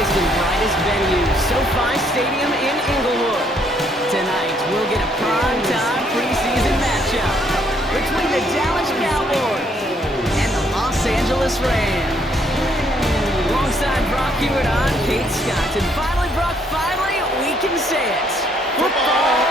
biggest and brightest venue, SoFi Stadium in Inglewood. Tonight, we'll get a prime-time preseason matchup between the Dallas Cowboys and the Los Angeles Rams. Alongside Brock Hewitt, I'm Kate Scott. And finally, Brock, we can say it. Football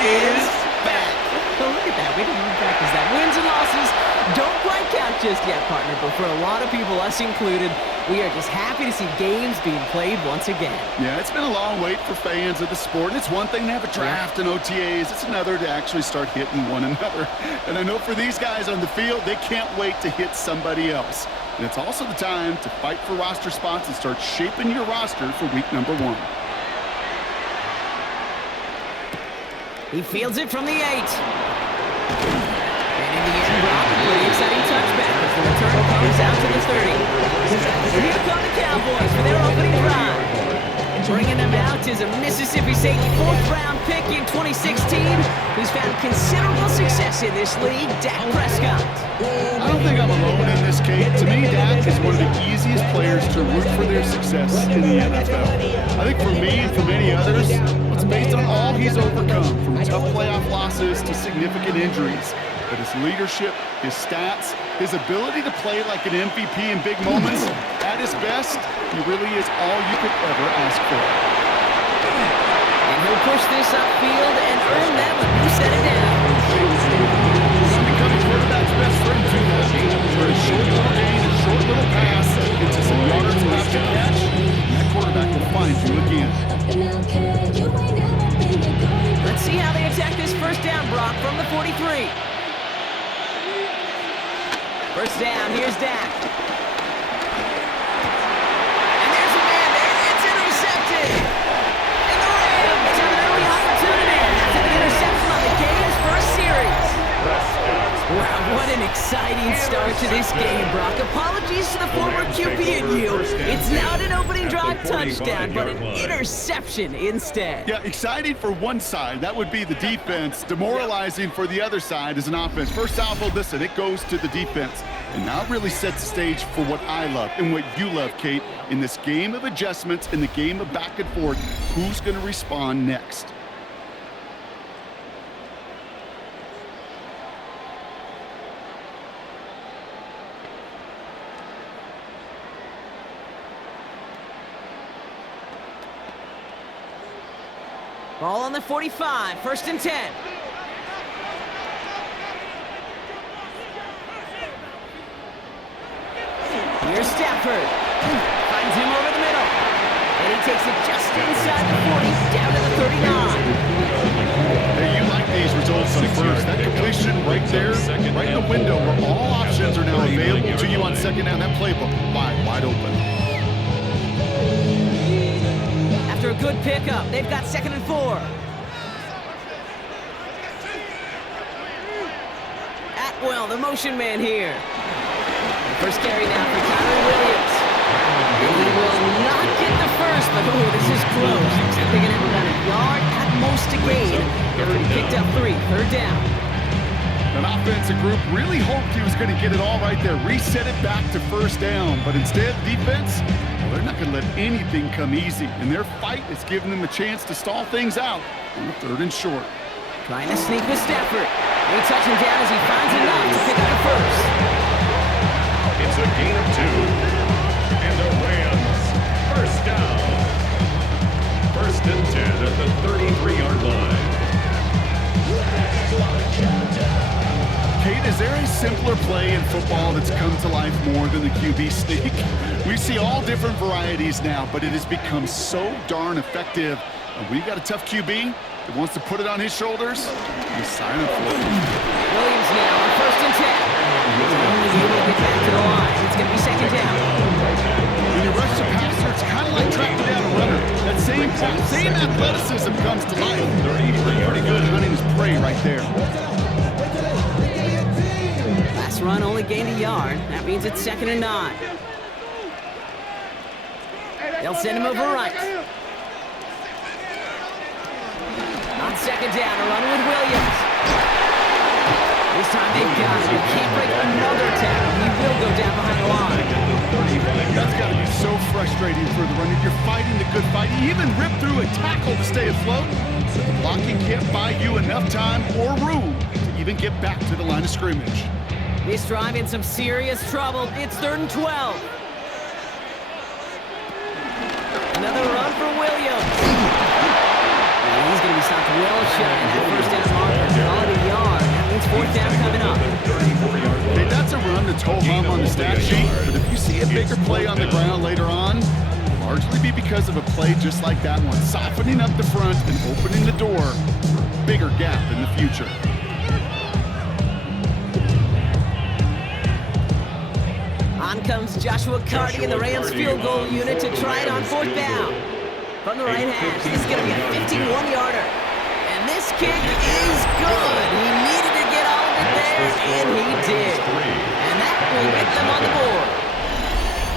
is back. Oh, look at that. We didn't even practice that. Wins and losses don't quite count just yet, partner. But for a lot of people, us included, we are just happy to see games being played once again. Yeah, it's been a long wait for fans of the sport. And it's one thing to have a draft and OTAs. It's another to actually start hitting one another. And I know for these guys on the field, they can't wait to hit somebody else. And it's also the time to fight for roster spots and start shaping your roster for week number 1. He fields it from the 8. And in the end, Brock, a pretty exciting touchback as the return comes out to the 30. Here come the Cowboys for their opening drive. Bringing them out is a Mississippi State 4th-round pick in 2016 who's found considerable success in this league, Dak Prescott. I don't think I'm alone in this, Kate. To me, Dak is one of the easiest players to root for their success in the NFL. I think for me and for many others, it's based on all he's overcome, from tough playoff losses to significant injuries. But his leadership, his stats, his ability to play like an MVP in big moments, at his best, he really is all you could ever ask for. And he'll push this upfield and earn them a new set of downs. He's becoming quarterback's best friend to that. For a short little gain, a short little pass, into some yards after catch, and that quarterback will find you again. Let's see how they attack this first down, Brock, from the 43. First down, here's Dak. And there's a man there, it's intercepted! And the Rams have an early opportunity! That's an interception on the game's first series! Wow, what an exciting start to this game, Brock. Apologies to the former QB in you. It's not an opening drive touchdown, but an interception instead. Yeah, exciting for one side. That would be the defense. Demoralizing for the other side as an offense. First salvo, listen, it goes to the defense. And now it really sets the stage for what I love and what you love, Kate. In this game of adjustments, in the game of back and forth, who's going to respond next? Ball on the 45, 1st and 10. Here's Stafford. Finds him over the middle. And he takes it just inside the 40, down to the 39. Hey, you like these results on first. That completion right there, right in the window where all options are now available to you on second down. That playbook wide open. After a good pickup, they've got 2nd and 4. Atwell, the motion man here. First carry now for Kyler Williams. And he will not get the first, but this is close. Looks like they're going to have about a yard at most to gain after he picked up 3, 3rd down. That offensive group really hoped he was going to get it all right there, reset it back to 1st down, but instead, defense, well, they're not going to let anything come easy, and their fight is giving them a chance to stall things out on the 3rd and short. Trying to sneak with Stafford. They touch him down as he finds enough to pick up the first. It's a gain of 2, and the Rams, 1st down. 1st and 10 at the 33-yard line. Kate, is there a simpler play in football that's come to life more than the QB sneak? We see all different varieties now, but it has become so darn effective. And when you got a tough QB that wants to put it on his shoulders, you sign up for it. Williams now on 1st and 10. He's only able to get back to the line. It's going to be 2nd down. When you rush the passer, it's kind of like tracking down a runner. That same athleticism comes to life. Pretty good hunting his prey right there. Last run only gained a yard. That means it's 2nd and 9. They'll send him over right. On 2nd down, a run with Williams. This time they've got it. He can't break another tackle. He will go down behind the line. That's got to be so frustrating for the running. You're You even rip through a tackle to stay afloat. The blocking can't buy you enough time or room to even get back to the line of scrimmage. This drive in some serious trouble. It's 3rd and 12. Another run for Williams. And he's going to be stopped well shy in that first down marker. On a yard. That means 4th down coming up. Hey, that's a run that's ho-hum on the stat sheet, but if you see a bigger play on the ground later on, it'll largely be because of a play just like that one, softening up the front and opening the door for a bigger gap in the future. On comes Joshua Carty in the Rams field goal unit to try it on 4th down. From the right hash, this is going to be a 51-yarder. And this kick is good. He needed to get all of it there, and he did. And that will get them on the board.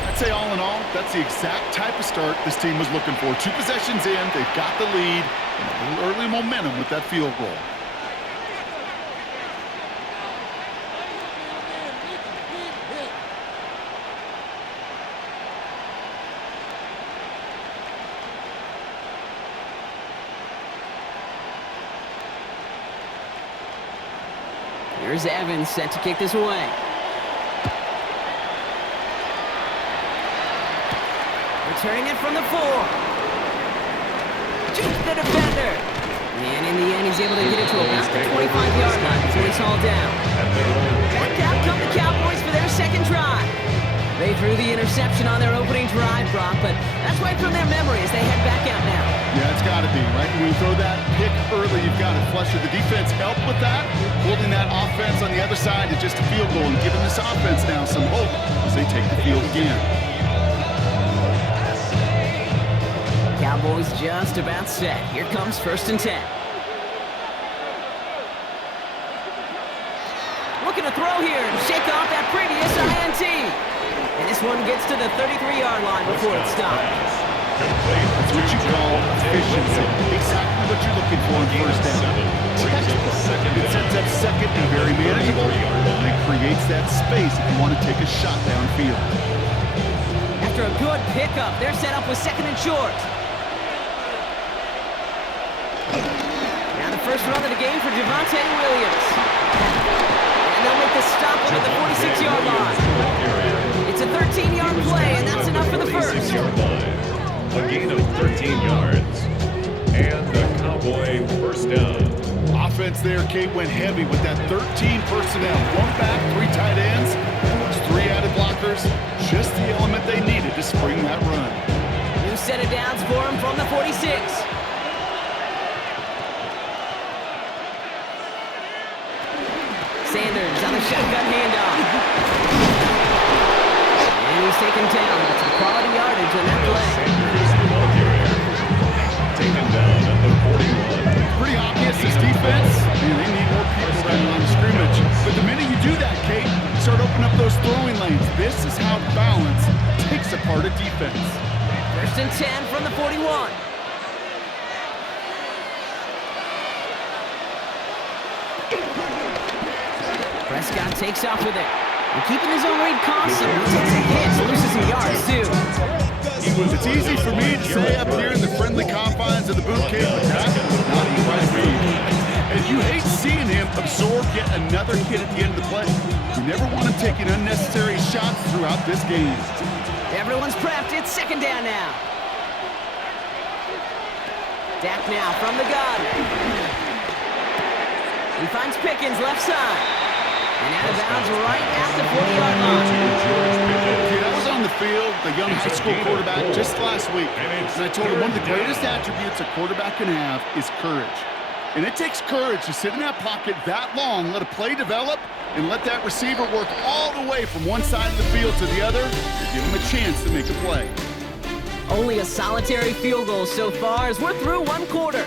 I'd say all in all, that's the exact type of start this team was looking for. 2 possessions in, they've got the lead, and a little early momentum with that field goal. Here's Evans set to kick this away. Returning it from the 4. Jukes the defender. And in the end, he's able to get it to about the 25-yard line before he's hauled down. Back out come the Cowboys for their second drive. They threw the interception on their opening drive, Brock, but that's wiped from their memory as they head back out now. Yeah, it's got to be, right? When you throw that pick early, you've got to flush it. The defense helped with that. Holding that offense on the other side is just a field goal and giving this offense now some hope as they take the field again. Cowboys just about set. Here comes 1st and 10. Looking to throw here and shake off that previous INT. And this one gets to the 33-yard line before it stops. That's what you call efficiency. Exactly what you're looking for in 1st down. It sets up 2nd and very manageable, and it creates that space if you want to take a shot downfield. After a good pickup, they're set up with 2nd and short. Now the first run of the game for Javonte Williams. And they'll make the stop at the 46-yard line. It's a 13-yard play, and that's enough for the first. A gain of 13 yards. And the Cowboy 1st down. Offense there, Kate, went heavy with that 13 personnel. 1 back, 3 tight ends, plus 3 added blockers. Just the element they needed to spring that run. New set of downs for him from the 46. Sanders on the shotgun handoff. And he's taken down. That's a quality yardage on that play. Taken down at the 41. Pretty obvious, this defense, they need more people running on the scrimmage. But the minute you do that, Kate, you start opening up those throwing lanes. This is how balance takes apart a defense. 1st and 10 from the 41. Prescott takes off with it. And keeping his own read constant, he takes a hit, loses some yards too. It's easy for me to say up here in the friendly confines of the boot camp, but that was not the right read. And you hate seeing him absorb yet another hit at the end of the play. You never want him taking unnecessary shots throughout this game. Everyone's prepped. It's 2nd down now. Dak now from the gun. He finds Pickens left side. And out of bounds right at the 40-yard line. I was on the field, the young high school quarterback, just last week. And I told him one of the greatest attributes a quarterback can have is courage. And it takes courage to sit in that pocket that long, let a play develop, and let that receiver work all the way from one side of the field to the other to give him a chance to make a play. Only a solitary field goal so far as we're through 1 quarter.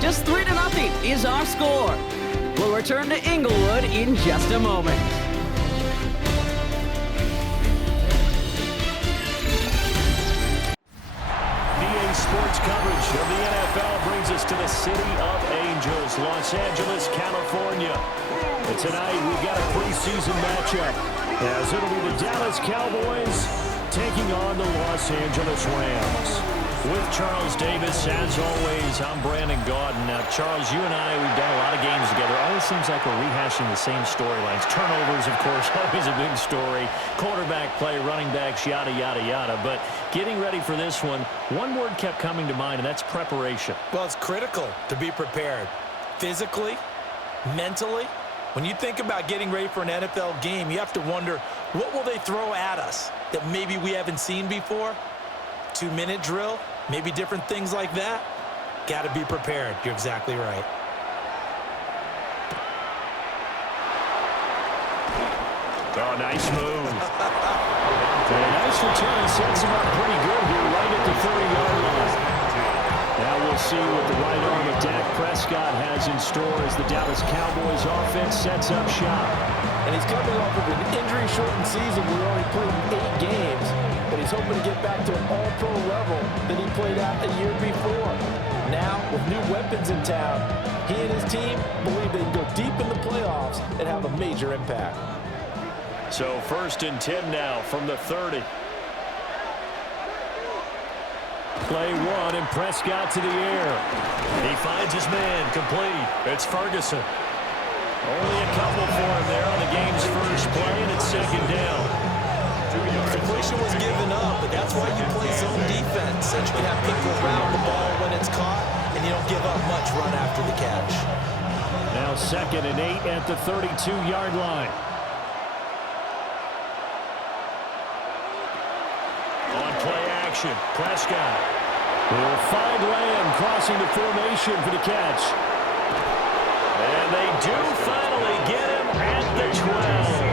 Just 3-0 is our score. We'll return to Inglewood in just a moment. EA Sports coverage of the NFL brings us to the City of Angels, Los Angeles, California. And tonight we've got a preseason matchup as it'll be the Dallas Cowboys taking on the Los Angeles Rams. With Charles Davis, as always, I'm Brandon Gaudin. Now, Charles, you and I, we've done a lot of games together. Always seems like we're rehashing the same storylines. Turnovers, of course, always a big story. Quarterback play, running backs, yada, yada, yada. But getting ready for this one word kept coming to mind, and that's preparation. Well, it's critical to be prepared. Physically, mentally. When you think about getting ready for an NFL game, you have to wonder, what will they throw at us that maybe we haven't seen before? 2-minute drill, maybe different things like that. Got to be prepared. You're exactly right. Oh, nice move. A nice return. He sets him up pretty good here, right at the 30-yard line. Now we'll see what the right arm of Dak Prescott has in store as the Dallas Cowboys offense sets up shop. And he's coming off of an injury-shortened season. We already played 8 games, but he's hoping to get back to an all-pro level that he played at a year before. Now, with new weapons in town, he and his team believe they can go deep in the playoffs and have a major impact. So 1st and 10 now from the 30. Play 1, and Prescott to the air. He finds his man, complete. It's Ferguson. Only a couple for him there on the game's first play, and it's 2nd down. Completion was given up, but that's why you play zone defense, so you can have people around the ball when it's caught, and you don't give up much run after the catch. Now 2nd and 8 at the 32-yard line. On play action, Prescott will find Lamb crossing the formation for the catch. And they do finally get him at the 12.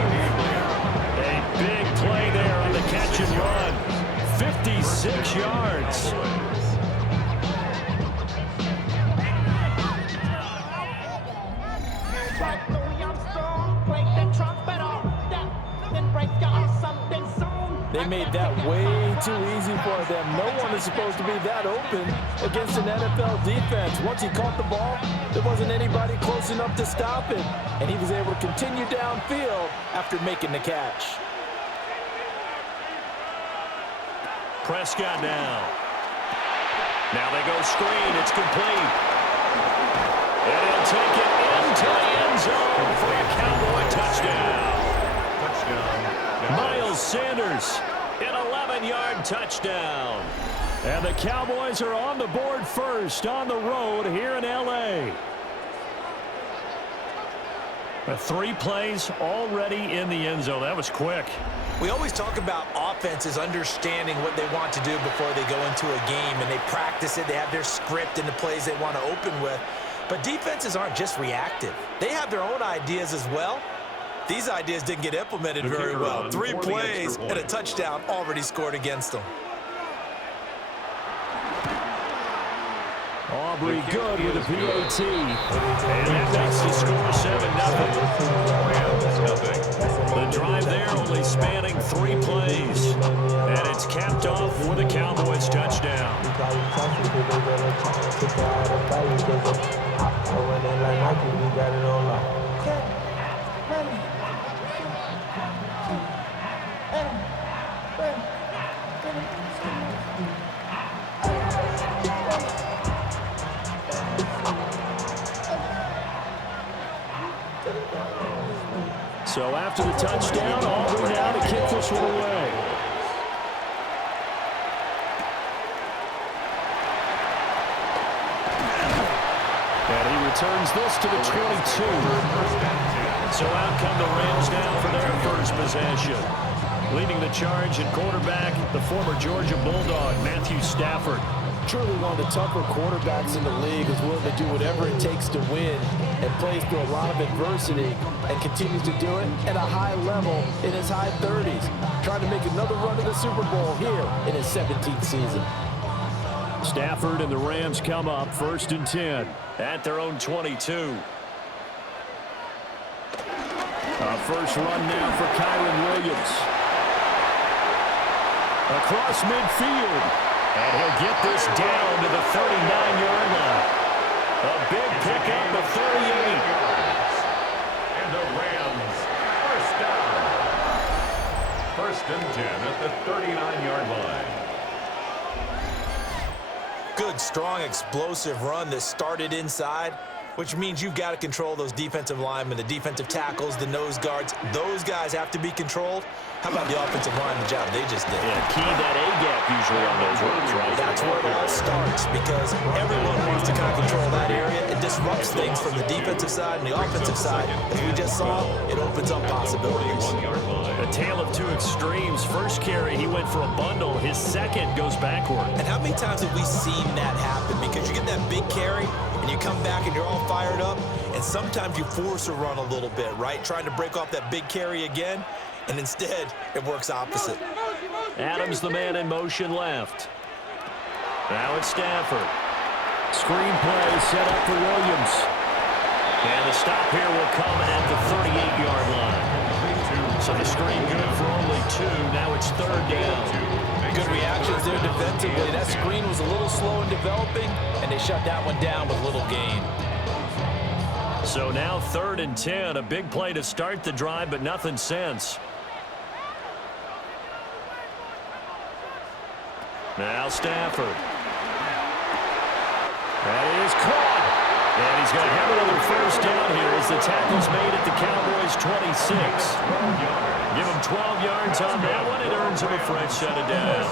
A big play there on the catch and run. 56 yards. They made that way too easy for them. No one is supposed to be that open against an NFL defense. Once he caught the ball, there wasn't anybody close enough to stop him, and he was able to continue downfield after making the catch. Prescott now. Now they go screen. It's complete. And he'll take it into the end zone for a Cowboy touchdown. Miles Sanders, an 11-yard touchdown. And the Cowboys are on the board first on the road here in L.A. 3 plays already in the end zone. That was quick. We always talk about offenses understanding what they want to do before they go into a game, and they practice it. They have their script and the plays they want to open with. But defenses aren't just reactive. They have their own ideas as well. These ideas didn't get implemented very well. 3 plays and a touchdown already scored against them. Aubrey good with a PAT. And that makes the score 7-0. The drive there only spanning 3 plays. And it's capped off with a Cowboys touchdown. So after the touchdown, Aubrey now to kick this one away. And he returns this to the 22. So out come the Rams now for their first possession. Leading the charge and quarterback, the former Georgia Bulldog, Matthew Stafford. Truly one of the tougher quarterbacks in the league, is willing to do whatever it takes to win and plays through a lot of adversity and continues to do it at a high level in his high 30s. Trying to make another run to the Super Bowl here in his 17th season. Stafford and the Rams come up 1st and 10 at their own 22. A first run now for Kyron Williams. Across midfield. And he'll get this down to the 39-yard line. A big pickup of 38. And the Rams, first down. 1st and 10 at the 39-yard line. good, strong, explosive run that started inside, which means you've got to control those defensive linemen, the defensive tackles, the nose guards. Those guys have to be controlled. How about the offensive line, the job they just did? Yeah, key that A-gap usually on those runs, right? That's where it all starts, because everyone wants to kind of control that area. It disrupts things from the defensive side and the offensive side. As we just saw, it opens up possibilities. A tale of two extremes. First carry, he went for a bundle. His second goes backward. And how many times have we seen that happen? Because you get that big carry, and you come back and you're all fired up, and sometimes you force a run a little bit, right? Trying to break off that big carry again, and instead, it works opposite. Adams, the man in motion left. Now it's Stafford. Screenplay set up for Williams. And the stop here will come at the 38-yard line. So the screen good for only 2. Now it's third down. Good reactions there defensively. That screen was a little slow in developing, and they shut that one down with little gain. So now 3rd and 10. A big play to start the drive, but nothing since. Now Stafford. That is caught. And he's going to have another first down here as the tackle's made at the Cowboys' 26. Give him 12 yards on that one. It earns him a fresh set of downs.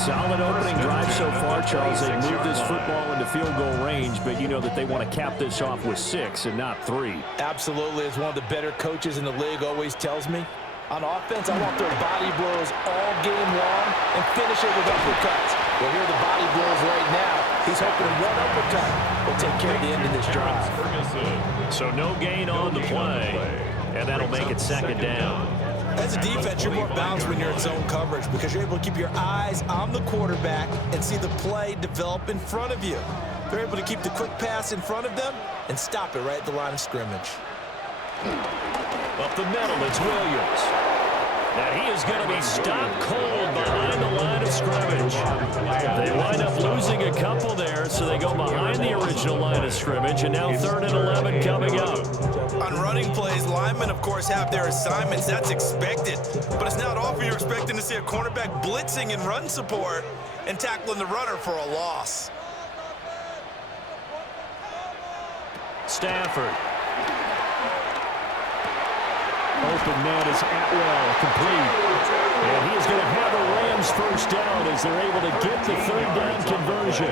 Solid opening drive so far, Charles. They moved this football into field goal range, but you know that they want to cap this off with 6 and not 3. Absolutely. As one of the better coaches in the league always tells me, on offense, I want their body blows all game long and finish it with uppercuts. Well, here are the body blows right now. He's hoping one uppercut will take care of the end of this drive. So no gain on the play, and that'll make it 2nd down. As a defense, you're more balanced when you're in zone coverage because you're able to keep your eyes on the quarterback and see the play develop in front of you. They're able to keep the quick pass in front of them and stop it right at the line of scrimmage. Up the middle, it's Williams. And he is going to be stopped cold behind the line of scrimmage. They wind up losing a couple there, so they go behind the original line of scrimmage, and now 3rd and 11 coming up. On running plays, linemen, of course, have their assignments. That's expected. But it's not often you're expecting to see a cornerback blitzing in run support and tackling the runner for a loss. Stafford. Open man is Atwell, complete. And he is going to have a Rams first down as they're able to get the 3rd down conversion.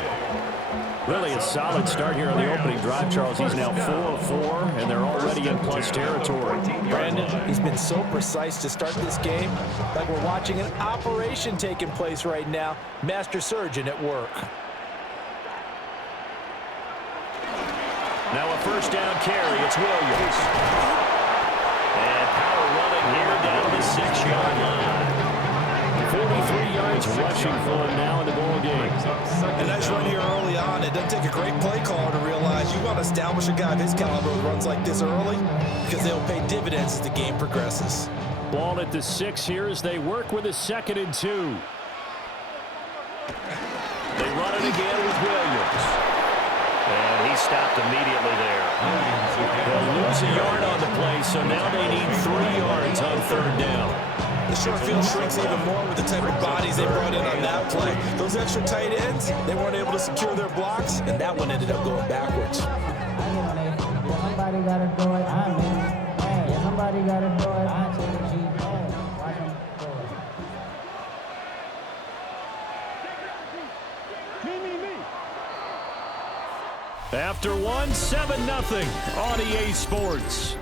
Really a solid start here on the opening drive, Charles. He's now 4 of 4, and they're already in plus territory. Brandon, he's been so precise to start this game, like we're watching an operation taking place right now. Master surgeon at work. Now a first down carry, it's Williams. And power running here down the 6-yard line. 43 yards rushing for him now in the ball game. And nice run here early on. It doesn't take a great play caller to realize you want to establish a guy of his caliber who runs like this early because they'll pay dividends as the game progresses. Ball at the 6 here as they work with a 2nd and 2. They run it again with Williams. And he stopped immediately there. They'll lose a yard on the play, so now they need 3 yards on 3rd down. The short field shrinks even more with the type of bodies they brought in on that play. Those extra tight ends, they weren't able to secure their blocks, and that one ended up going backwards. Somebody got to do it. I mean, hey, somebody got to do it. I take a G. Watch them do it. After one, 7-0 on EA Sports.